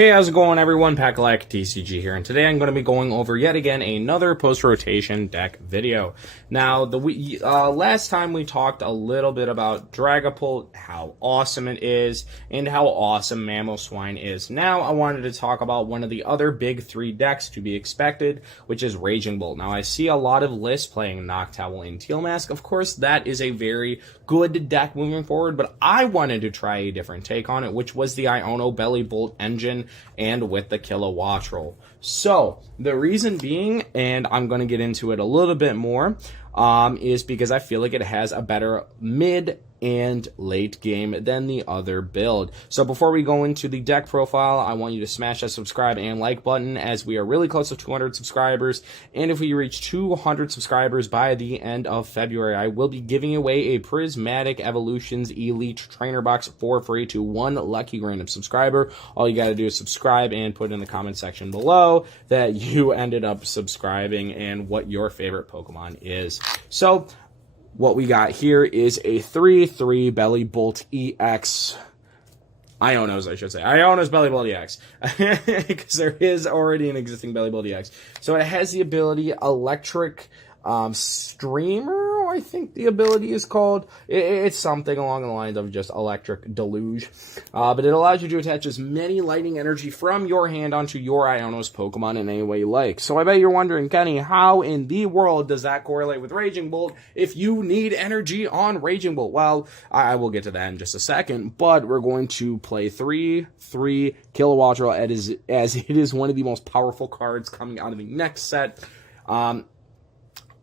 Hey, how's it going, everyone? Pack-a-Lack TCG here, and today I'm going to be going over yet again another post-rotation deck video. Now, last time we talked a little bit about Dragapult, how awesome it is, and how awesome Mamoswine is. Now, I wanted to talk about one of the other big three decks to be expected, which is Raging Bolt. Now, I see a lot of lists playing Noctowl and Teal Mask. Of course, that is a very good deck moving forward, but I wanted to try a different take on it, which was the Iono Bellibolt engine and with the Kilowattrel. So, the reason being, and I'm going to get into it a little bit more, is because I feel like it has a better mid and late game than the other build. So before we go into the deck profile, I want you to smash that subscribe and like button, as we are really close to 200 subscribers, and if we reach 200 subscribers by the end of February, I will be giving away a Prismatic Evolutions Elite Trainer Box for free to one lucky random subscriber. All you gotta do is subscribe and put in the comment section below that you ended up subscribing and what your favorite Pokemon is. So what we got here is a 3/3 Bellibolt EX. Ionos, I should say. Ionos Bellibolt EX. Because there is already an existing Bellibolt EX. So it has the ability Electric Streamer, I think the ability is called. It's something along the lines of just Electric Deluge. But it allows you to attach as many lightning energy from your hand onto your Ionos Pokemon in any way you like. So I bet you're wondering, Kenny, how in the world does that correlate with Raging Bolt if you need energy on Raging Bolt? Well, I will get to that in just a second, but we're going to play 3/3 Kilowattrel as it is one of the most powerful cards coming out of the next set.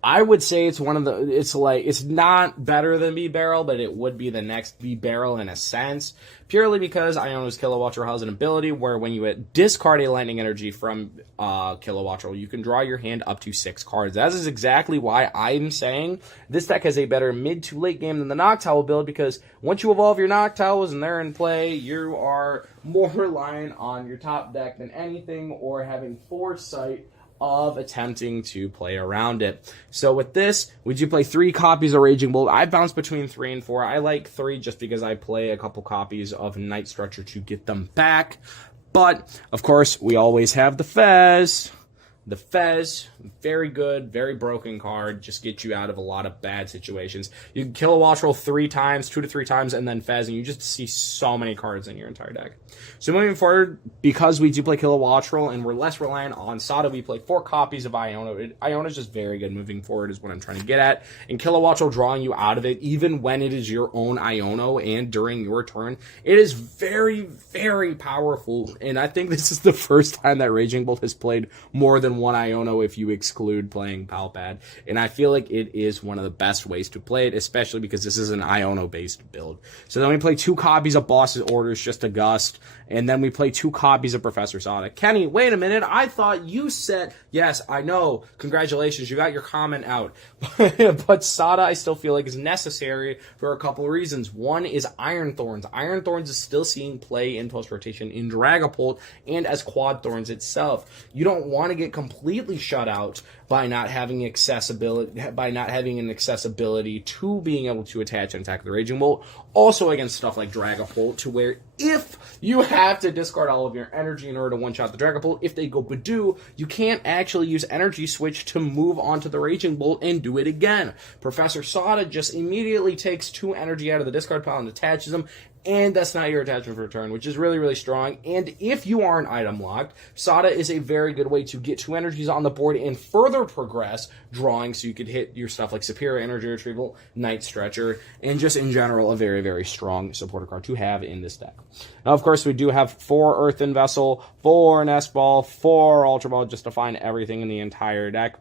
I would say it's it's not better than B-Barrel, but it would be the next B-Barrel in a sense, purely because Iono's Kilowattrel has an ability where when you discard a lightning energy from Kilowattrel, you can draw your hand up to 6 cards. That is exactly why I'm saying this deck has a better mid to late game than the Noctowl build, because once you evolve your Noctowls and they're in play, you are more reliant on your top deck than anything, or having foresight of attempting to play around it. So with this, we do play 3 copies of Raging Bolt. I bounce between 3 and 4. I like 3 just because I play a couple copies of Night Stretcher to get them back. But, of course, we always have the Fez. The Fez, very good, very broken card, just gets you out of a lot of bad situations. You can Kilowattrel 3 times, 2 to 3 times, and then Fez, and you just see so many cards in your entire deck. So moving forward, because we do play Kilowattrel and we're less reliant on Sada, we play 4 copies of Iono. Iono is just very good moving forward is what I'm trying to get at. And Kilowattrel drawing you out of it, even when it is your own Iono and during your turn, it is very, very powerful. And I think this is the first time that Raging Bolt has played more than one Iono if you exclude playing Palpad, and I feel like it is one of the best ways to play it, especially because this is an Iono based build. So then we play 2 copies of Boss's Orders just to gust, and then we play 2 copies of Professor Sada. Kenny, wait a minute, I thought you said, yes, I know, congratulations, you got your comment out, but Sada I still feel like is necessary for a couple of reasons. One is Iron Thorns. Iron Thorns is still seeing play in post-rotation in Dragapult and as Quad Thorns itself. You don't want to get completely shut out by not having an accessibility to being able to attach and attack the Raging Bolt. Also against stuff like Dragapult, to where if you have to discard all of your energy in order to one-shot the Dragapult, if they go Badoo, you can't actually use Energy Switch to move on to the Raging Bolt and do it again. Professor Sada just immediately takes 2 energy out of the discard pile and attaches them, and that's not your attachment for turn, which is really, really strong. And if you are an item locked, Sada is a very good way to get 2 energies on the board and further progress drawing, so you could hit your stuff like Superior Energy Retrieval, Night Stretcher, and just in general a very, very strong supporter card to have in this deck. Now, of course, we do have 4 Earthen Vessel, 4 Nest Ball, 4 Ultra Ball, just to find everything in the entire deck.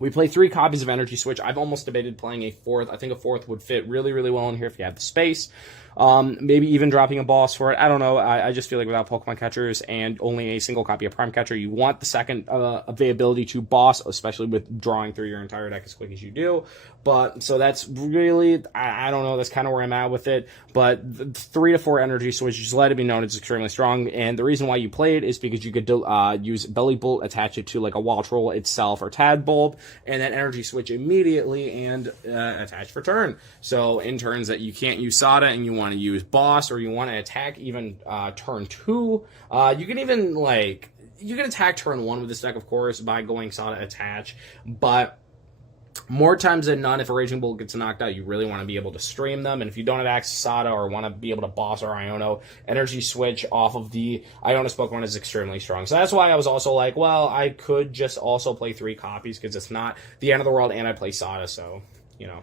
We play 3 copies of Energy Switch. I've almost debated playing a 4th. I think a 4th would fit really, really well in here if you have the space. Maybe even dropping a boss for it. I don't know. I just feel like without Pokemon catchers and only a single copy of Prime Catcher, you want the second availability to boss, especially with drawing through your entire deck as quick as you do. But, so that's really, I don't know, that's kind of where I'm at with it. But the 3 to 4 Energy Switch, just let it be known, it's extremely strong. And the reason why you play it is because you could use Bellibolt, attach it to like a Wattrel itself or Tadbulb, and then Energy Switch immediately and attach for turn. So in turns that you can't use Sada and you want want to use boss, or you want to attack even turn 2. You can even, like, you can attack turn 1 with this deck, of course, by going Sada attach, but more times than none, if a Raging Bolt gets knocked out, you really want to be able to stream them. And if you don't have access to Sada or want to be able to boss or Iono, Energy Switch off of the Iono's Pokemon is extremely strong. So that's why I was also like, well, I could just also play 3 copies because it's not the end of the world, and I play Sada, so, you know.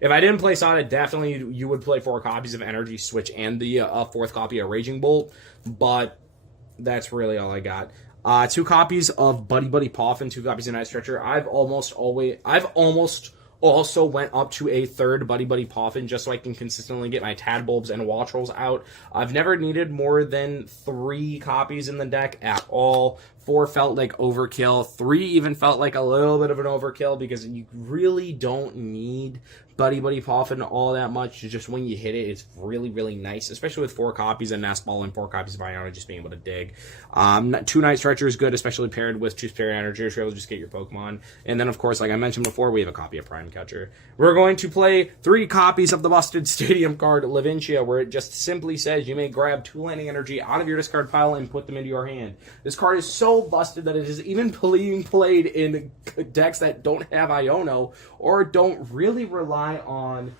If I didn't play Sada, definitely you would play 4 copies of Energy Switch and the 4th copy of Raging Bolt, but that's really all I got. 2 copies of Buddy-Buddy Poffin, 2 copies of Night Stretcher. I've almost also went up to a 3rd Buddy-Buddy Poffin just so I can consistently get my Tadbulbs and Wattrels out. I've never needed more than 3 copies in the deck at all. 4 felt like overkill. 3 even felt like a little bit of an overkill because you really don't need Buddy-Buddy Poffin all that much. Just when you hit it, it's really, really nice, especially with 4 copies of Nest Ball and 4 copies of Iono, just being able to dig. 2 Night Stretcher is good, especially paired with 2 Spirit Energy, so you're able to just get your Pokemon. And then, of course, like I mentioned before, we have a copy of Prime Catcher. We're going to play 3 copies of the Busted Stadium card, Levincia, where it just simply says you may grab 2 Lightning Energy out of your discard pile and put them into your hand. This card is so busted that it is even being played in decks that don't have Iono or don't really rely on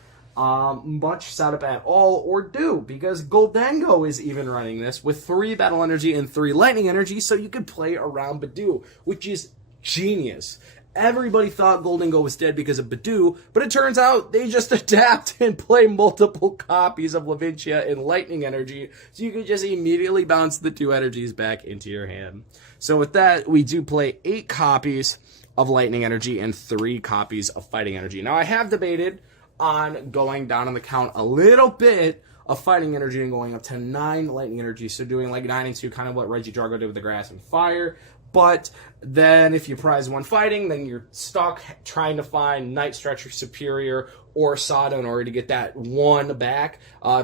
much setup at all, or do, because Gholdengo is even running this with 3 Battle Energy and 3 Lightning Energy, so you could play around Badoo, which is genius. Everybody thought Gholdengo was dead because of Badoo, but it turns out they just adapt and play multiple copies of Levincia and Lightning Energy, so you can just immediately bounce the 2 energies back into your hand. So with that, we do play 8 copies of Lightning Energy and 3 copies of Fighting Energy. Now, I have debated on going down on the count a little bit of Fighting Energy and going up to 9 Lightning Energy, so doing like 9 and 2, kind of what Regidrago did with the Grass and Fire. But then if you prize 1 fighting, then you're stuck trying to find Night Stretcher Superior or Sada in order to get that 1 back.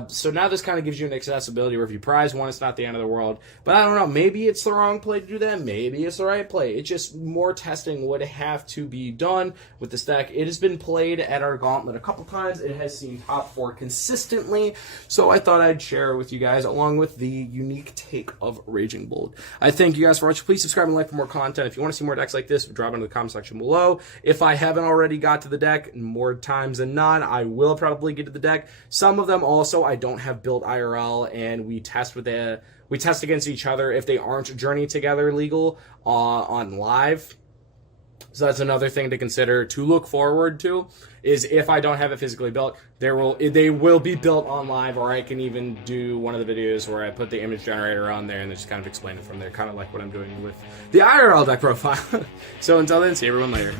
So now this kind of gives you an accessibility where if you prize 1, it's not the end of the world. But I don't know, maybe it's the wrong play to do that. Maybe it's the right play. It's just more testing would have to be done with this deck. It has been played at our Gauntlet a couple times. It has seen top 4 consistently. So I thought I'd share it with you guys along with the unique take of Raging Bolt. I thank you guys for watching. Please subscribe and like for more content. If you want to see more decks like this, drop it in the comment section below. If I haven't already got to the deck more times than not, I will probably get to the deck. Some of them also I don't have built IRL, and we test against each other if they aren't Journey Together legal on live. So that's another thing to consider to look forward to, is if I don't have it physically built, they will be built on live, or I can even do one of the videos where I put the image generator on there and just kind of explain it from there, kind of like what I'm doing with the IRL deck profile. So until then, see everyone later.